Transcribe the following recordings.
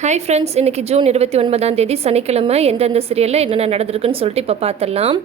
Hi friends, இன்றைக்கி June 29 சனிக்கிழமை எந்தெந்த சீரியலில் என்னென்ன நடந்திருக்குன்னு சொல்லிட்டு இப்போ பார்த்துடலாம்.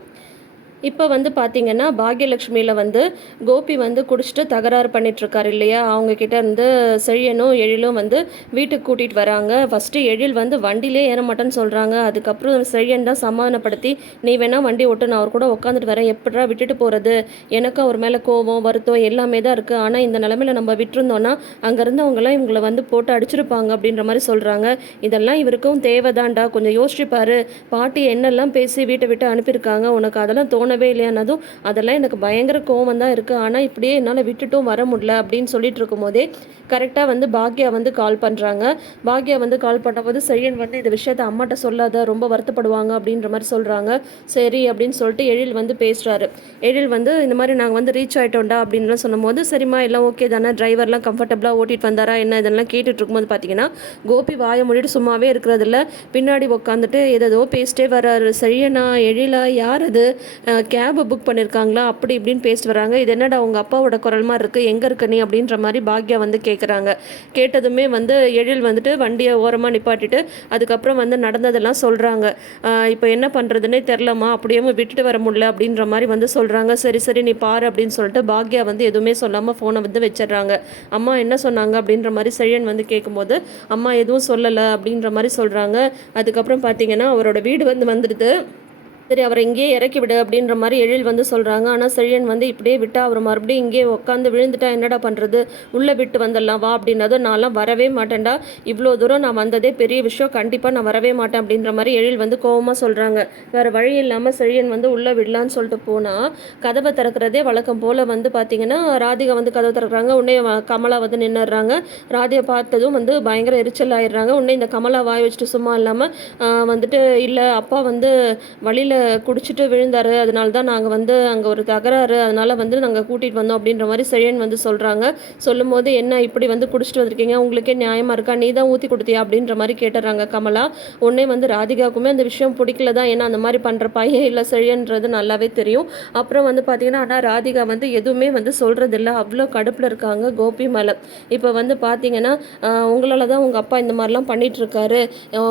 இப்போ வந்து பார்த்திங்கன்னா பாக்யலட்சுமியில் வந்து கோபி வந்து குடிச்சிட்டு தகராறு பண்ணிகிட்ருக்காரு இல்லையா, அவங்கக்கிட்ட இருந்து செழியனும் எழிலும் வந்து வீட்டுக்கு கூட்டிகிட்டு வராங்க. ஃபஸ்ட்டு எழில் வந்து வண்டியிலே ஏற மாட்டேன்னு சொல்கிறாங்க. அதுக்கப்புறம் செழியன் தான் சமாதானப்படுத்தி, நீ வேணால் வண்டி ஓட்டு, நான் அவர் கூட உட்காந்துட்டு வரேன், எப்படா விட்டுட்டு போகிறது, எனக்கும் அவர் மேலே கோவம் வருத்தம் எல்லாமே தான் இருக்குது, ஆனால் இந்த நிலமையில நம்ம விட்டுருந்தோன்னா அங்கேருந்து அவங்களாம் இவங்களை வந்து போட்டு அடிச்சிருப்பாங்க அப்படின்ற மாதிரி சொல்கிறாங்க. இதெல்லாம் இவருக்கும் தேவைதான்டா, கொஞ்சம் யோசிச்சுப்பாரு, பாட்டி என்னெல்லாம் பேசி வீட்டை விட்டு அனுப்பியிருக்காங்க, உனக்கு அதெல்லாம் தோணவே இல்லையானதும் அதெல்லாம் எனக்கு பயங்கர கோவம் தான் இருக்குது, ஆனால் இப்படியே என்னால் விட்டுட்டும் வர முடியல அப்படின்னு சொல்லிட்டு இருக்கும்போதே கரெக்டாக வந்து பாக்யா வந்து கால் பண்ணுறாங்க. பாக்யா வந்து கால் பண்ணும்போது செழியன் வந்து இந்த விஷயத்தை அம்மாட்ட சொல்லாத, ரொம்ப வருத்தப்படுவாங்க அப்படின்ற மாதிரி சொல்கிறாங்க. சரி அப்படின்னு சொல்லிட்டு எழில் வந்து பேசுகிறாரு. எழில் வந்து இந்த மாதிரி நாங்கள் வந்து ரீச் ஆகிட்டோம்டா அப்படின்லாம் சொன்னும்போது, சரிம்மா எல்லாம் ஓகே தானே, டிரைவர்லாம் கம்ஃபர்டபுளாக ஓட்டிகிட்டு வந்தாரா என்ன, இதெல்லாம் கேட்டுட்டு இருக்கும்போது பார்த்தீங்கன்னா கோபி வாயை மூடிட்டு சும்மாவே இருக்கிறதில்ல, பின்னாடி உட்காந்துட்டு ஏதோ பேசிட்டே வர்றாரு. செழியனா எழிலா யார் அது, கேபை புக் பண்ணியிருக்காங்களா அப்படி இப்படின்னு பேசிட்டு வராங்க. இது என்னடா உங்கள் அப்பாவோட குரல் மாதிரி இருக்குது, எங்கே இருக்க நீ அப்படின்ற மாதிரி பாக்யா வந்து கேட்குறாங்க. கேட்டதுமே வந்து எழில் வந்துட்டு வண்டியை ஓரமாக நிப்பாட்டிட்டு அதுக்கப்புறம் வந்து நடந்ததெல்லாம் சொல்கிறாங்க. இப்போ என்ன பண்ணுறதுன்னே தெரிலம்மா, அப்படியே விட்டுட்டு வர முடியல அப்படின்ற மாதிரி வந்து சொல்கிறாங்க. சரி சரி நீ பாரு அப்படின்னு சொல்லிட்டு பாக்யா வந்து எதுவுமே சொல்லாமல் ஃபோனை வந்து வச்சிடுறாங்க. அம்மா என்ன சொன்னாங்க அப்படின்ற மாதிரி செழியன் வந்து கேட்கும்போது, அம்மா எதுவும் சொல்லலை அப்படின்ற மாதிரி சொல்கிறாங்க. அதுக்கப்புறம் பார்த்தீங்கன்னா அவரோட வீடு வந்துடுது. சரி அவரை இங்கேயே இறக்கி விடு அப்படின்ற மாதிரி எழில் வந்து சொல்கிறாங்க. ஆனால் செழியன் வந்து இப்படியே விட்டால் அவர் மறுபடியும் இங்கேயே உட்காந்து விழுந்துட்டா என்னடா பண்ணுறது, உள்ளே விட்டு வந்துடலாம் வா அப்படின்னதும், நான்லாம் வரவே மாட்டேன்டா, இவ்வளோ தூரம் நான் வந்ததே பெரிய விஷயம், கண்டிப்பாக நான் வரவே மாட்டேன் அப்படின்ற மாதிரி எழில் வந்து கோவமாக சொல்கிறாங்க. வேறு வழி இல்லாமல் செழியன் வந்து உள்ளே விடலான்னு சொல்லிட்டு போனால் கதவை திறக்கிறதே வழக்கம் போல் வந்து பார்த்திங்கன்னா ராதிகா வந்து கதவை திறக்கிறாங்க. உடனே கமலா வந்து நின்றுடுறாங்க. ராதிகா பார்த்ததும் வந்து பயங்கர எரிச்சல் ஆயிடுறாங்க. உடனே இந்த கமலா வாய் வச்சுட்டு சும்மா இல்லாமல் வந்துட்டு, இல்லை அப்பா வந்து வழியில் குடிச்சிட்டு விழுந்தார், அதனால தான் நாங்கள் வந்து அங்கே ஒரு தகராறு, அதனால் வந்து நாங்கள் கூட்டிகிட்டு வந்தோம் அப்படின்ற மாதிரி செழியன் வந்து சொல்கிறாங்க. சொல்லும்போது, என்ன இப்படி வந்து குடிச்சிட்டு வந்திருக்கீங்க, உங்களுக்கே நியாயமாக இருக்கா, நீ தான் ஊற்றி கொடுத்தியா அப்படின்ற மாதிரி கேட்டுறாங்க கமலா. உடனே வந்து ராதிகாவுக்குமே அந்த விஷயம் பிடிக்கல தான், ஏன்னா அந்த மாதிரி பண்ணுற பையன் இல்லை செழியன்றது நல்லாவே தெரியும். அப்புறம் வந்து பார்த்திங்கன்னா ஆனால் ராதிகா வந்து எதுவுமே வந்து சொல்கிறதில்ல, அவ்வளோ கடுப்பில் இருக்காங்க கோபி மேலே. இப்போ வந்து பார்த்திங்கன்னா உங்களால் தான் உங்கள் அப்பா இந்த மாதிரிலாம் பண்ணிகிட்ருக்காரு,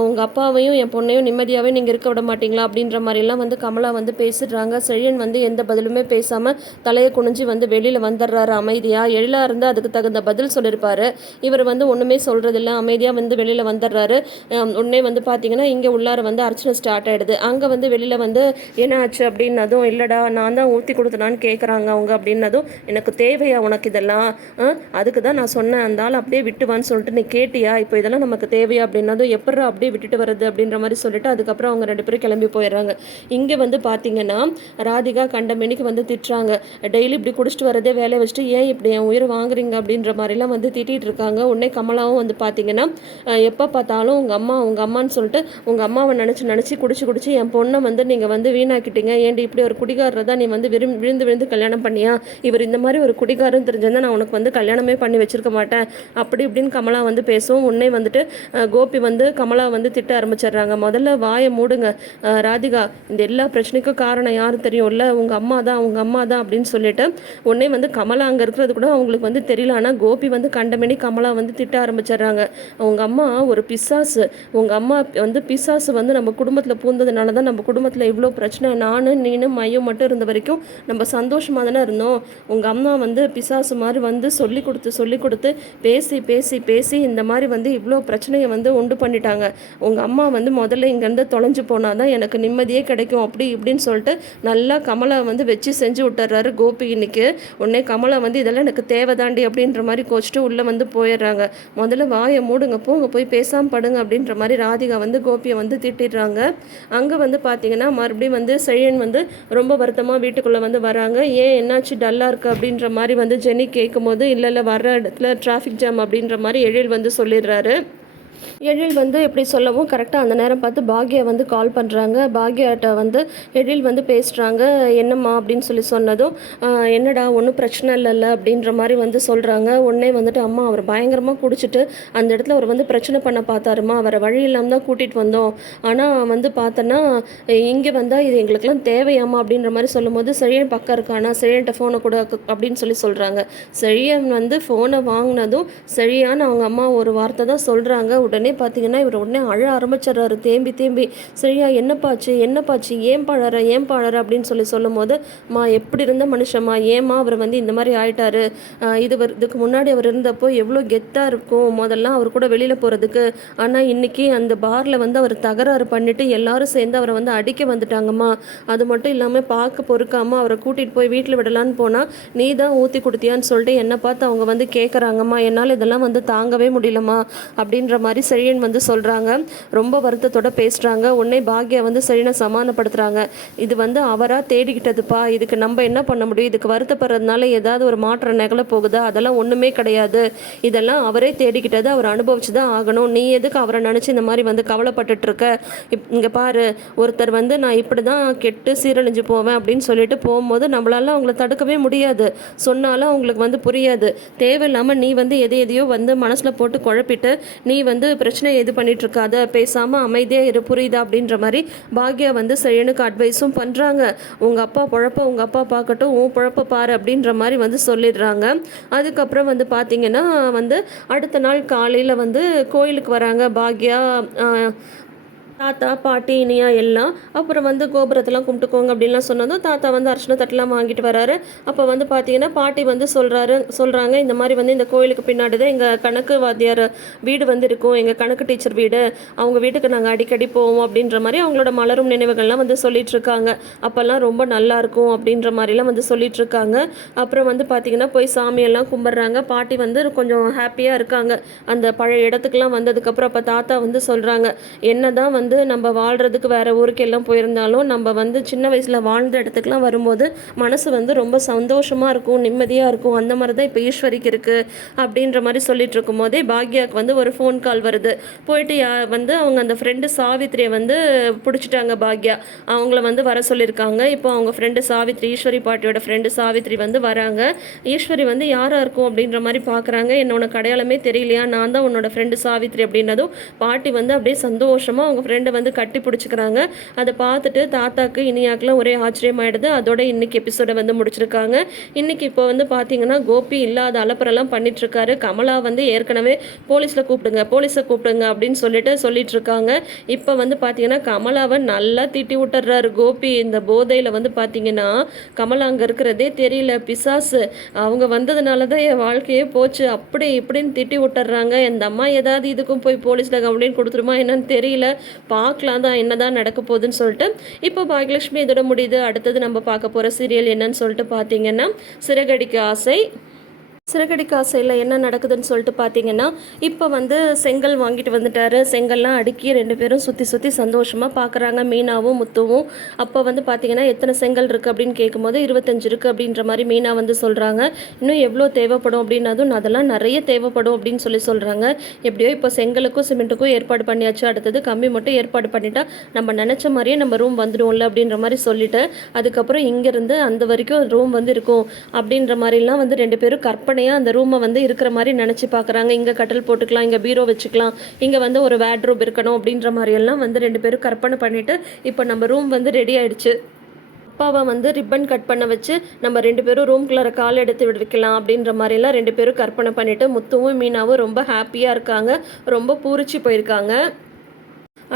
உங்கள் அப்பாவையும் என் பொண்ணையும் நிம்மதியாகவே நீங்கள் இருக்க விட மாட்டிங்களா அப்படின்ற மாதிரிலாம் வந்து கமலா வந்து பேசிடுறாங்க. செழியன் வந்து எந்த பதிலுமே பேசாமல் தலையை குனிஞ்சு வந்து வெளியில் வந்துடுறாரு அமைதியாக. எழிலாக இருந்தால் அதுக்கு தகுந்த பதில் சொல்லியிருப்பாரு, இவர் வந்து ஒன்றுமே சொல்கிறதில்ல, அமைதியாக வந்து வெளியில் வந்துடுறாரு. உடனே வந்து பார்த்திங்கன்னா இங்கே உள்ளார வந்து அர்ச்சனை ஸ்டார்ட் ஆகிடுது. அங்கே வந்து வெளியில் வந்து என்ன ஆச்சு அப்படின்னதும், இல்லைடா நான் தான் ஊற்றி கொடுத்தனான்னு கேட்குறாங்க அவங்க அப்படின்னதும், எனக்கு தேவையா உனக்கு இதெல்லாம், அதுக்கு தான் நான் சொன்னேன் அந்த ஆள் அப்படியே விட்டுவான்னு சொல்லிட்டு நீ கேட்டியா, இப்போ இதெல்லாம் நமக்கு தேவையா அப்படின்னதும், எப்படா அப்படியே விட்டுட்டு வருது அப்படின்ற மாதிரி சொல்லிட்டு அதுக்கப்புறம் அவங்க 2 பேரும் கிளம்பி போயிடுறாங்க. இங்கே வந்து பார்த்திங்கன்னா ராதிகா கண்டமேனிக்கு வந்து திட்டுறாங்க. டெய்லி இப்படி குடிச்சிட்டு வரதே வேலையை வச்சுட்டு ஏன் இப்படி என் உயிரை வாங்குறீங்க அப்படின்ற மாதிரிலாம் வந்து திட்டிகிட்டு இருக்காங்க. உடனே கமலாவும் வந்து பார்த்திங்கன்னா, எப்போ பார்த்தாலும் உங்கள் அம்மான்னு சொல்லிட்டு உங்கள் அம்மாவை நினச்சி குடிச்சு என் பொண்ணை வந்து நீங்கள் வந்து வீணாக்கிட்டீங்க, ஏன்டி இப்படி ஒரு குடிகாரரை நீ வந்து விழுந்து கல்யாணம் பண்ணியா, இவர் இந்த மாதிரி ஒரு குடிகாரன்னு தெரிஞ்சிருந்தா நான் உனக்கு வந்து கல்யாணமே பண்ணி வச்சிருக்க மாட்டேன் அப்படி இப்படின்னு கமலா வந்து பேசுவோம். உடனே வந்துட்டு கோபி வந்து கமலா வந்து திட்ட ஆரம்பிச்சிடுறாங்க. முதல்ல வாயை மூடுங்க ராதிகா, இந்த எல்லா பிரச்சனைக்கும் காரணம் யார் தெரியும்ல, உங்கள் அம்மா தான் அப்படின்னு சொல்லிட்டு உடனே வந்து கமலா அங்கே இருக்கிறது கூட அவங்களுக்கு வந்து தெரியல. ஆனால் கோபி வந்து கண்டமேனி கமலா வந்து திட்ட ஆரம்பிச்சிடுறாங்க. உங்கள் அம்மா ஒரு பிசாசு, உங்கள் அம்மா வந்து பிசாசு வந்து நம்ம குடும்பத்தில் பூந்ததுனால தான் நம்ம குடும்பத்தில் இவ்வளோ பிரச்சனை, நானும் நீனும் மையம் மட்டும் இருந்த வரைக்கும் நம்ம சந்தோஷமாக தானே இருந்தோம், உங்கள் அம்மா வந்து பிசாசு மாதிரி வந்து சொல்லி கொடுத்து பேசி இந்த மாதிரி வந்து இவ்வளோ பிரச்சனையை வந்து உண்டு பண்ணிட்டாங்க. உங்கள் அம்மா வந்து முதல்ல இங்கேருந்து தொலைஞ்சு போனால் தான் எனக்கு நிம்மதியே கிடைக்கும் அப்படி இப்படின்னு சொல்லிட்டு நல்லா கமலா வந்து வச்சு செஞ்சு விட்டுறாரு கோபி இன்னைக்கு. உடனே கமலா வந்து இதெல்லாம் எனக்கு தேவைதாண்டி அப்படின்ற மாதிரி கோச்சிட்டு உள்ளே வந்து போயிடுறாங்க. முதல்ல வாயை மூடுங்க, போங்க போய் பேசாமல் படுங்க அப்படின்ற மாதிரி ராதிகா வந்து கோபியை வந்து திட்டிடுறாங்க. அங்கே வந்து பார்த்திங்கன்னா மறுபடியும் வந்து செழியன் வந்து ரொம்ப வருத்தமாக வீட்டுக்குள்ளே வந்து வராங்க. ஏன் என்னாச்சு டல்லாக இருக்குது அப்படின்ற மாதிரி வந்து ஜெனி கேட்கும்போது, இல்லை வர்ற இடத்துல டிராஃபிக் ஜாம் அப்படின்ற மாதிரி எழில் வந்து சொல்லிடுறாரு. எழில் வந்து எப்படி சொல்லவும் கரெக்டாக அந்த நேரம் பார்த்து பாக்யா வந்து கால் பண்ணுறாங்க. பாக்யாட்ட வந்து எழில் வந்து பேசுகிறாங்க. என்னம்மா அப்படின்னு சொல்லி சொன்னதும், என்னடா ஒன்றும் பிரச்சனை இல்லைல்ல அப்படின்ற மாதிரி வந்து சொல்கிறாங்க. உடனே வந்துட்டு, அம்மா அவர் பயங்கரமாக குடிச்சிட்டு அந்த இடத்துல அவர் வந்து பிரச்சனை பண்ண பார்த்தாருமா, அவரை வழி இல்லாமல் தான் கூட்டிகிட்டு வந்தோம், ஆனால் வந்து பார்த்தோன்னா இங்கே வந்தால் இது எங்களுக்கெல்லாம் தேவையாமா அப்படின்ற மாதிரி சொல்லும்போது, செழியன் பக்கம் இருக்கானா, செழியன்ட்ட ஃபோனை கொடு அப்படின்னு சொல்கிறாங்க. செழியன் வந்து ஃபோனை வாங்கினதும் செழியான்னு அவங்க அம்மா ஒரு வார்த்தை தான் சொல்கிறாங்க. உடனே பார்த்தீங்கன்னா இவர் உடனே அழ ஆரம்பிச்சிடுறாரு தேம்பி தேம்பி. சரியா என்னப்பாச்சு என்னப்பாச்சு ஏன் பாழற அப்படின்னு சொல்லும் போது, மா எப்படி இருந்த மனுஷம்மா, ஏம்மா அவர் வந்து இந்த மாதிரி ஆயிட்டாரு, இதுக்கு முன்னாடி அவர் இருந்தப்போ எவ்வளோ கெத்தாக இருக்கும் முதல்லாம் அவர் கூட வெளியில் போகிறதுக்கு. ஆனால் இன்றைக்கி அந்த பாரில் வந்து அவர் தகராறு பண்ணிவிட்டு எல்லாரும் சேர்ந்து அவரை வந்து அடிக்க வந்துட்டாங்கம்மா. அது மட்டும் இல்லாமல் பார்க்க பொறுக்காமல் அவரை கூட்டிகிட்டு போய் வீட்டில் விடலான்னு போனால் நீ தான் ஊற்றி கொடுத்தியான்னு சொல்லிட்டு என்னை பார்த்து அவங்க வந்து கேட்குறாங்கம்மா. என்னால் இதெல்லாம் வந்து தாங்கவே முடியலம்மா அப்படின்ற மாதிரி செழியன் வந்து சொல்கிறாங்க. ரொம்ப வருத்தத்தோட பேசுகிறாங்க. உடனே பாக்யா வந்து செழியனை சமாதானப்படுத்துகிறாங்க. இது வந்து அவராக தேடிக்கிட்டதுப்பா, இதுக்கு நம்ம என்ன பண்ண முடியும், இதுக்கு வருத்தப்படுறதுனால ஏதாவது ஒரு மாற்றம் நிகழ போகுதா, அதெல்லாம் ஒன்றுமே கிடையாது, இதெல்லாம் அவரே தேடிக்கிட்டது, அவர் அனுபவிச்சு தான் ஆகணும். நீ எதுக்கு அவரை நினச்சி இந்த மாதிரி வந்து கவலைப்பட்டுட்டு இருக்க. இங்கே பாரு, ஒருத்தர் வந்து நான் இப்படி தான் கெட்டு சீரழிஞ்சு போவேன் அப்படின்னு சொல்லிட்டு போகும்போது நம்மளால அவங்கள தடுக்கவே முடியாது, சொன்னாலும் அவங்களுக்கு வந்து புரியாது. தேவையில்லாமல் நீ வந்து எதையோ வந்து மனசில் போட்டு குழப்பிட்டு நீ வந்து பிரச்சனை எது பண்ணிட்டு இருக்காத, பேசாமல் அமைதியாக இரு, புரியுதா அப்படின்ற மாதிரி பாக்யா வந்து செழியனுக்கு அட்வைஸும் பண்ணுறாங்க. உங்கள் அப்பா பொழப்ப உங்கள் அப்பா பார்க்கட்டும், உன் பொழப்ப பாரு அப்படின்ற மாதிரி வந்து சொல்லிடுறாங்க. அதுக்கப்புறம் வந்து பார்த்திங்கன்னா வந்து அடுத்த நாள் காலையில் வந்து கோயிலுக்கு வராங்க பாக்யா, தாத்தா பாட்டி இனியா எல்லாம். அப்புறம் வந்து கோபுரத்தெல்லாம் கும்பிட்டுக்கோங்க அப்படின்லாம் சொன்னதும் தாத்தா வந்து அர்ச்சனை தட்டெல்லாம் வாங்கிட்டு வராரு. அப்போ வந்து பார்த்தீங்கன்னா பாட்டி வந்து சொல்கிறாங்க, இந்த மாதிரி வந்து இந்த கோயிலுக்கு பின்னாடி தான் எங்கள் கணக்கு வாத்தியார் வீடு வந்து இருக்கும், எங்கள் கணக்கு டீச்சர் வீடு, அவங்க வீட்டுக்கு நாங்கள் அடிக்கடி போவோம் அப்படின்ற மாதிரி அவங்களோட மலரும் நினைவுகள்லாம் வந்து சொல்லிட்டு இருக்காங்க. அப்போல்லாம் ரொம்ப நல்லாயிருக்கும் அப்படின்ற மாதிரிலாம் வந்து சொல்லிட்டு இருக்காங்க. அப்புறம் வந்து பார்த்திங்கன்னா போய் சாமியெல்லாம் கும்பிட்றாங்க. பாட்டி வந்து கொஞ்சம் ஹாப்பியாக இருக்காங்க அந்த பழைய இடத்துக்குலாம் வந்ததுக்கப்புறம். அப்போ தாத்தா வந்து சொல்கிறாங்க, என்ன தான் வந்து நம்ம வாழ்கிறதுக்கு வேறு ஊருக்கு எல்லாம் போயிருந்தாலும் நம்ம வந்து சின்ன வயசில் வாழ்ந்த இடத்துக்குலாம் வரும்போது மனசு வந்து ரொம்ப சந்தோஷமாக இருக்கும், நிம்மதியாக இருக்கும். அந்த மாதிரி தான் இப்போ ஈஸ்வரிக்கு இருக்குது அப்படின்ற மாதிரி சொல்லிட்டு இருக்கும் போதே பாக்யாவுக்கு வந்து ஒரு ஃபோன் கால் வருது. போயிட்டு வந்து அவங்க அந்த ஃப்ரெண்டு சாவித்ரியை வந்து பிடிச்சிட்டாங்க பாக்யா. அவங்கள வந்து வர சொல்லியிருக்காங்க. இப்போ அவங்க ஃப்ரெண்டு சாவித்ரி, ஈஸ்வரி பாட்டியோட ஃப்ரெண்டு சாவித்ரி வந்து வராங்க. ஈஸ்வரி வந்து யாராக இருக்கும் அப்படின்ற மாதிரி பார்க்குறாங்க. என்னோட அடையாளமே தெரியலையா, நான் தான் உன்னோட ஃப்ரெண்டு சாவித்ரி அப்படின்னதும் பாட்டி வந்து அப்படியே சந்தோஷமாக அவங்க ஃப்ரெண்டை வந்து கட்டி பிடிச்சிக்கிறாங்க. அதை பார்த்துட்டு தாத்தாக்கு இனியாக்கெலாம் ஒரே ஆச்சரியமாயிடுது. அதோட இன்னைக்கு எபிசோடை வந்து முடிச்சிருக்காங்க. இன்னைக்கு இப்போ வந்து பார்த்தீங்கன்னா கோபி இல்லாத அலப்பறெல்லாம் பண்ணிட்டு இருக்காரு. கமலா வந்து ஏற்கனவே போலீஸை கூப்பிடுங்க அப்படின்னு சொல்லிட்டு இருக்காங்க. இப்போ வந்து பார்த்தீங்கன்னா கமலாவை நல்லா திட்டி விட்டுறாரு கோபி. இந்த போதையில் வந்து பார்த்தீங்கன்னா கமலா அங்கே இருக்கிறதே தெரியல, பிசாசு, அவங்க வந்ததுனால தான் என் வாழ்க்கையே போச்சு அப்படி இப்படின்னு திட்டி விட்டுறாங்க. இந்த அம்மா ஏதாவது இதுக்கும் போய் போலீஸில் கம்ப்ளைண்ட் கொடுத்துருமா என்னன்னு தெரியல, பார்க்கலாம் தான் என்னதான் நடக்க போகுதுன்னு சொல்லிட்டு. இப்போ பாக்யலட்சுமி இதோட முடியுது. அடுத்தது நம்ம பார்க்க போகிற சீரியல் என்னன்னு சொல்லிட்டு பார்த்தீங்கன்னா சிறகடிக்க ஆசை. சிறகடிக்க ஆசையில் என்ன நடக்குதுன்னு சொல்லிட்டு பார்த்தீங்கன்னா இப்போ வந்து செங்கல் வாங்கிட்டு வந்துட்டாரு. செங்கல்லாம் அடுக்கி ரெண்டு பேரும் சுற்றி சந்தோஷமாக பார்க்குறாங்க, மீனாவும் முத்துவும். அப்போ வந்து பார்த்தீங்கன்னா எத்தனை செங்கல் இருக்குது அப்படின்னு கேட்கும்போது 25 இருக்குது அப்படின்ற மாதிரி மீனா வந்து சொல்கிறாங்க. இன்னும் எவ்வளோ தேவைப்படும் அப்படின்னதும் அதெல்லாம் நிறைய தேவைப்படும் அப்படின்னு சொல்கிறாங்க. எப்படியோ இப்போ செங்கலுக்கும் சிமெண்ட்டுக்கும் ஏற்பாடு பண்ணியாச்சு, அடுத்தது கம்பி மட்டும் ஏற்பாடு பண்ணிட்டா நம்ம நினச்ச மாதிரியே நம்ம ரூம் வந்துடும்ல அப்படின்ற மாதிரி சொல்லிட்டு அதுக்கப்புறம் இங்கேருந்து அந்த வரைக்கும் ரூம் வந்து இருக்கும் அப்படின்ற மாதிரிலாம் வந்து ரெண்டு பேரும் கற்பனை அந்த ரூமை வந்து இருக்கிற மாதிரி நினச்சி பார்க்குறாங்க. இங்கே கட்டில் போட்டுக்கலாம், இங்கே பீரோ வச்சுக்கலாம், இங்கே வந்து ஒரு வேட்ரூப் இருக்கணும் அப்படின்ற மாதிரியெல்லாம் வந்து ரெண்டு பேரும் கற்பனை பண்ணிவிட்டு இப்போ நம்ம ரூம் வந்து ரெடி ஆகிடுச்சு. அப்பாவை வந்து ரிப்பன் கட் பண்ண வச்சு நம்ம ரெண்டு பேரும் ரூம்குள்ளார கால் எடுத்து வைக்கலாம் அப்படின்ற மாதிரிலாம் ரெண்டு பேரும் கற்பனை பண்ணிவிட்டு முத்துவும் மீனாவும் ரொம்ப ஹாப்பியாக இருக்காங்க, ரொம்ப பூரிச்சு போயிருக்காங்க.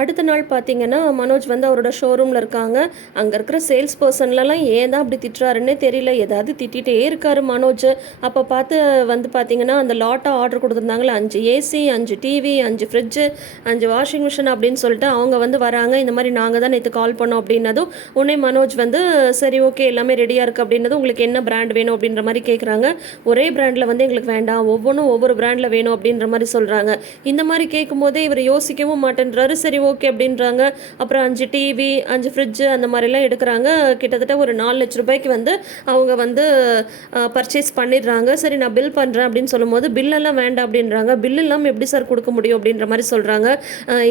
அடுத்த நாள் பார்த்தீங்கன்னா மனோஜ் வந்து அவரோட ஷோரூமில் இருக்காங்க. அங்கே இருக்கிற சேல்ஸ் பர்சன்லலாம் ஏன் தான் அப்படி திட்டுறாருன்னே தெரியல, ஏதாவது திட்டிகிட்டே இருக்கார் மனோஜ். அப்போ பார்த்து வந்து பார்த்தீங்கன்னா அந்த லாட்டாக ஆர்டர் கொடுத்துருந்தாங்களே 5 AC, 5 TV, 5 fridge, 5 washing machine அப்படின்னு சொல்லிட்டு அவங்க வந்து வராங்க. இந்த மாதிரி நாங்கள் தான் நேற்று கால் பண்ணோம் அப்படின்னதும் உடனே மனோஜ் வந்து சரி ஓகே எல்லாமே ரெடியாக இருக்குது அப்படின்னதும் உங்களுக்கு என்ன பிராண்ட் வேணும் அப்படின்ற மாதிரி கேட்குறாங்க. ஒரே பிராண்டில் வந்து எங்களுக்கு வேண்டாம், ஒவ்வொன்றும் ஒவ்வொரு பிராண்டில் வேணும் அப்படின்ற மாதிரி சொல்கிறாங்க. இந்த மாதிரி கேட்கும் போதே இவர் யோசிக்கவும் மாட்டேன்றாரு. சரி ஓகே அப்படின்றாங்க. அப்புறம் 5 டிவி, 5 ஃப்ரிட்ஜு அந்த மாதிரிலாம் எடுக்கிறாங்க. கிட்டத்தட்ட ஒரு 4 லட்ச ரூபாய்க்கு வந்து அவங்க வந்து பர்ச்சேஸ் பண்ணிடுறாங்க. சரி நான் பில் பண்ணுறேன் அப்படின்னு சொல்லும்போது பில்லெல்லாம் வேண்டாம் அப்படின்றாங்க. பில் இல்லாமல் எப்படி சார் கொடுக்க முடியும் அப்படின்ற மாதிரி சொல்கிறாங்க.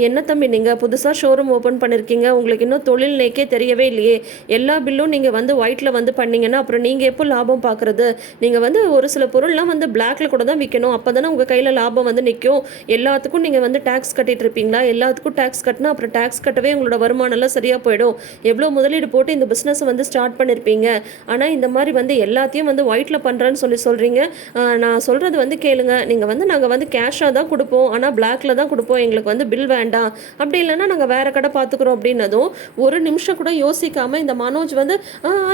என்ன தம்பி நீங்கள் புதுசாக ஷோரூம் ஓப்பன் பண்ணியிருக்கீங்க, உங்களுக்கு இன்னும் தொழில் நேக்கே தெரியவே இல்லையே, எல்லா பில்லும் நீங்கள் வந்து ஒயிட்டில் வந்து பண்ணிங்கன்னா அப்புறம் நீங்கள் எப்போ லாபம் பார்க்குறது, நீங்கள் வந்து ஒரு சில பொருள்லாம் வந்து பிளாக்ல கூட தான் விற்கணும், அப்போ தானே உங்கள் கையில் லாபம் வந்து நிற்கும், எல்லாத்துக்கும் நீங்கள் வந்து டேக்ஸ் கட்டிட்டு இருப்பீங்களா, எல்லாத்துக்கும் டேக்ஸ் டேக்ஸ் கட்டினா அப்புறம் டேக்ஸ் கட்டவே உங்களோட வருமானம்லாம் சரியாக போயிடும். எவ்வளோ முதலீடு போட்டு இந்த பிஸ்னஸை வந்து ஸ்டார்ட் பண்ணியிருப்பீங்க. ஆனால் இந்த மாதிரி வந்து எல்லாத்தையும் வந்து ஒயிட்டில் பண்ணுறேன்னு சொல்கிறீங்க. நான் சொல்கிறது வந்து கேளுங்க. நீங்கள் வந்து நாங்கள் வந்து கேஷாக தான் கொடுப்போம், ஆனால் பிளாக்ல தான் கொடுப்போம், எங்களுக்கு வந்து பில் வேண்டாம், அப்படி இல்லைன்னா நாங்கள் வேறு கடை பார்த்துக்குறோம் அப்படின்னதும் ஒரு நிமிஷம் கூட யோசிக்காமல் இந்த மனோஜ் வந்து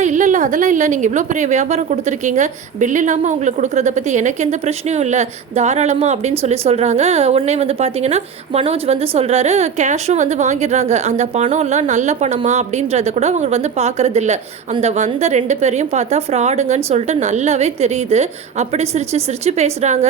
இல்லை இல்லை அதெல்லாம் இல்லை, நீங்கள் இவ்வளோ பெரிய வியாபாரம் கொடுத்துருக்கீங்க, பில் இல்லாமல் உங்களுக்கு கொடுக்குறத பற்றி எனக்கு எந்த பிரச்சனையும் இல்லை, தாராளமாக அப்படின்னு சொல்கிறாங்க. உடனே வந்து பார்த்தீங்கன்னா மனோஜ் வந்து சொல்கிறாரு, கேஷும் வந்து வாங்கிடுறாங்க. அந்த பணம்லாம் நல்ல பணமா அப்படின்றத கூட அவங்க வந்து பார்க்கறது இல்லை. அந்த வந்த 2 பேரையும் பார்த்தா ஃப்ராடுங்கன்னு சொல்லிட்டு நல்லாவே தெரியுது. அப்படி சிரிச்சு சிரிச்சு பேசுகிறாங்க.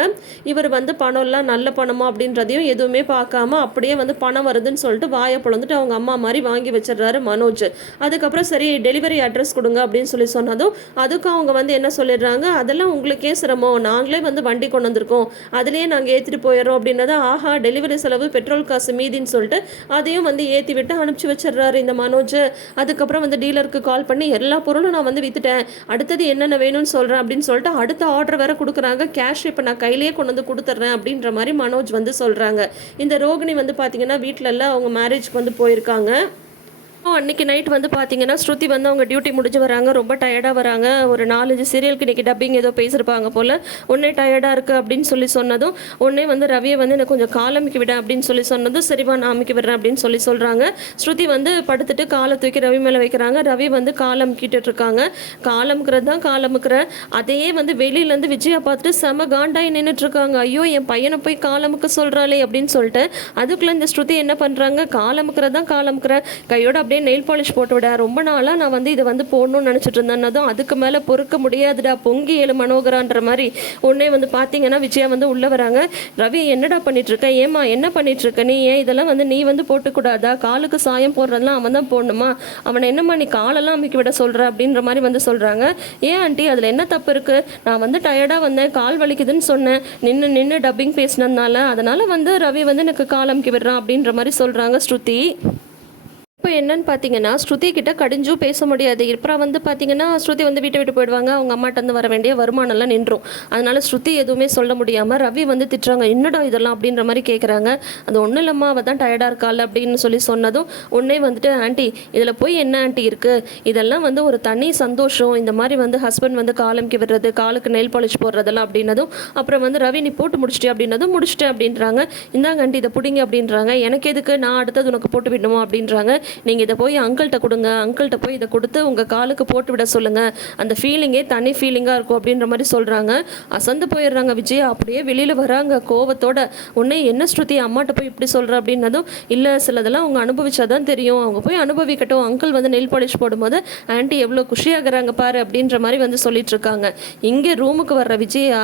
இவர் வந்து பணம்லாம் நல்ல பணமா அப்படின்றதையும் எதுவுமே பார்க்காம அப்படியே வந்து பணம் வருதுன்னு சொல்லிட்டு வாயை பொழந்துட்டு அவங்க அம்மா மாதிரி வாங்கி வச்சிடுறாரு மனோஜ். அதுக்கப்புறம் சரி டெலிவரி அட்ரஸ் கொடுங்க அப்படின்னு சொன்னதும் அதுக்கும் அவங்க வந்து என்ன சொல்லிடுறாங்க, அதெல்லாம் உங்களுக்கே சிரமம், நாங்களே வந்து வண்டி கொண்டு வந்திருக்கோம், அதுலேயே நாங்கள் ஏற்றிட்டு போயிடுறோம் அப்படின்னதா. ஆஹா, டெலிவரி செலவு பெட்ரோல் காசு மீதின்னு சொல்லிட்டு அதையும் வந்து ஏற்றி விட்டு அனுப்பிச்சி வச்சிடுறாரு இந்த மனோஜ். அதுக்கப்புறம் வந்து டீலருக்கு கால் பண்ணி எல்லா பொருளும் நான் வந்து வித்துட்டேன், அடுத்தது என்னென்ன வேணும்னு சொல்கிறேன் அப்படின்னு சொல்லிட்டு அடுத்த ஆர்டர் வேற கொடுக்குறாங்க. கேஷ் இப்போ நான் கையிலேயே கொண்டு வந்து கொடுத்துட்றேன் அப்படின்ற மாதிரி மனோஜ் வந்து சொல்கிறாங்க. இந்த ரோகிணி வந்து பார்த்தீங்கன்னா வீட்டில எல்லாம் அவங்க மேரேஜ்க்கு வந்து போயிருக்காங்க. அன்றைக்கி நைட் வந்து பார்த்தீங்கன்னா ஸ்ருதி வந்து அவங்க டியூட்டி முடிஞ்சு வராங்க, ரொம்ப டயர்டாக வராங்க. ஒரு 4-5 சீரியலுக்கு இன்றைக்கி டப்பிங் ஏதோ பேசியிருப்பாங்க போல். உடனே டயர்டாக இருக்குது அப்படின்னு சொன்னதும் உடனே வந்து ரவியை வந்து எனக்கு கொஞ்சம் காலமிக்கி விட அப்படின்னு சொன்னதும் சரிவா நான் அமைக்கி விடுறேன் அப்படின்னு சொல்கிறாங்க. ஸ்ருதி வந்து படுத்துட்டு காலை தூக்கி ரவி மேலே வைக்கிறாங்க. ரவி வந்து காலமுக்கிட்டு இருக்காங்க. காலமுக்கிறது தான் காலமுக்கிற அதையே வந்து வெளியிலேருந்து விஜயா பார்த்துட்டு செம காண்டாகி நின்றுட்டுருக்காங்க. ஐயோ என் பையனை போய் காலமுக்க சொல்கிறாளே அப்படின்னு சொல்லிட்டு அதுக்குள்ளே இந்த ஸ்ருதி என்ன பண்ணுறாங்க, காலமுக்கிறது தான் காலமுக்கிற கையோட அப்படியே நெயில் பாலிஷ் போட்டு விட, ரொம்ப நாளாக நான் வந்து இதை வந்து போடணும்னு நினச்சிட்டு இருந்தேன்னதும் அதுக்கு மேலே பொறுக்க முடியாதுடா பொங்கி ஏழு மனோகரான்ற மாதிரி உடனே வந்து பார்த்தீங்கன்னா விஜயா வந்து உள்ளே வராங்க. ரவி என்னடா பண்ணிட்டு இருக்க, ஏமா என்ன பண்ணிட்டு இருக்க நீ, ஏன் இதெல்லாம் வந்து நீ வந்து போட்டுக்கூடாதா, காலுக்கு சாயம் போடுறதெல்லாம் அவன் தான் போடணுமா, அவனை என்னம்மா நீ காலெல்லாம் அமைக்க விட சொல்கிற அப்படின்ற மாதிரி வந்து சொல்கிறாங்க. ஏன் ஆண்டி அதில் என்ன தப்பு இருக்குது, நான் வந்து டயர்டாக வந்தேன், கால் வலிக்குதுன்னு சொன்னேன், நின்று டப்பிங் பேசினதுனால, அதனால் வந்து ரவி வந்து எனக்கு கால் அமைக்க விடுறான் அப்படின்ற மாதிரி சொல்கிறாங்க ஸ்ருதி. இப்போ என்னன்னு பார்த்தீங்கன்னா ஸ்ருதி கிட்ட கடிஞ்சும் பேச முடியாது. அப்புறம் வந்து பார்த்தீங்கன்னா ஸ்ருதி வந்து வீட்டை விட்டு போயிடுவாங்க. அவங்க அம்மாட்ட வந்து வர வேண்டிய வருமானம்லாம் நின்றும். அதனால ஸ்ருதி எதுவுமே சொல்ல முடியாமல் ரவி வந்து திட்டுறாங்க. என்னடா இதெல்லாம் அப்படின்ற மாதிரி கேட்குறாங்க. அது ஒன்றும் இல்லைம்மா அவள் தான் டயர்டாக இருக்காள் அப்படின்னு சொன்னதும் உடனே வந்துட்டு ஆண்டி இதில் போய் என்ன ஆண்டி இருக்குது, இதெல்லாம் வந்து ஒரு தனி சந்தோஷம், இந்த மாதிரி வந்து ஹஸ்பண்ட் வந்து காலம்க்கு விடுறது, காலுக்கு நெயில் பாலிஷ் போடுறதெல்லாம் அப்படின்னதும் அப்புறம் வந்து ரவி நீ போட்டு முடிச்சிட்டே அப்படின்னதும் முடிச்சிட்டேன் அப்படின்றாங்க. இந்தாங்க ஆண்டி இதை பிடிங்க அப்படின்றாங்க. எனக்கு எதுக்கு, நான் அடுத்தது உனக்கு போட்டு விடணுமா அப்படின்றாங்க. நீங்கள் இதை போய் அங்கிள்கிட்ட கொடுங்க, அங்கிள்கிட்ட போய் இதை கொடுத்து உங்கள் காலுக்கு போட்டு விட சொல்லுங்கள், அந்த ஃபீலிங்கே தனி ஃபீலிங்காக இருக்கும் அப்படின்ற மாதிரி சொல்கிறாங்க. அசந்து போயிடுறாங்க விஜயா. அப்படியே வெளியில் வராங்க கோவத்தோட. உடனே என்ன ஸ்ருதி அம்மாட்ட போய் இப்படி சொல்கிற அப்படின்னதும் இல்லை சிலதெல்லாம் அவங்க அனுபவிச்சாதான் தெரியும், அவங்க போய் அனுபவிக்கட்டும், அங்கிள் வந்து நெயில் பாலிஷ் போடும்போது ஆண்டி எவ்வளோ குஷியாகிறாங்க பாரு அப்படின்ற மாதிரி வந்து சொல்லிட்டு இருக்காங்க. இங்கே ரூமுக்கு வர்ற விஜயா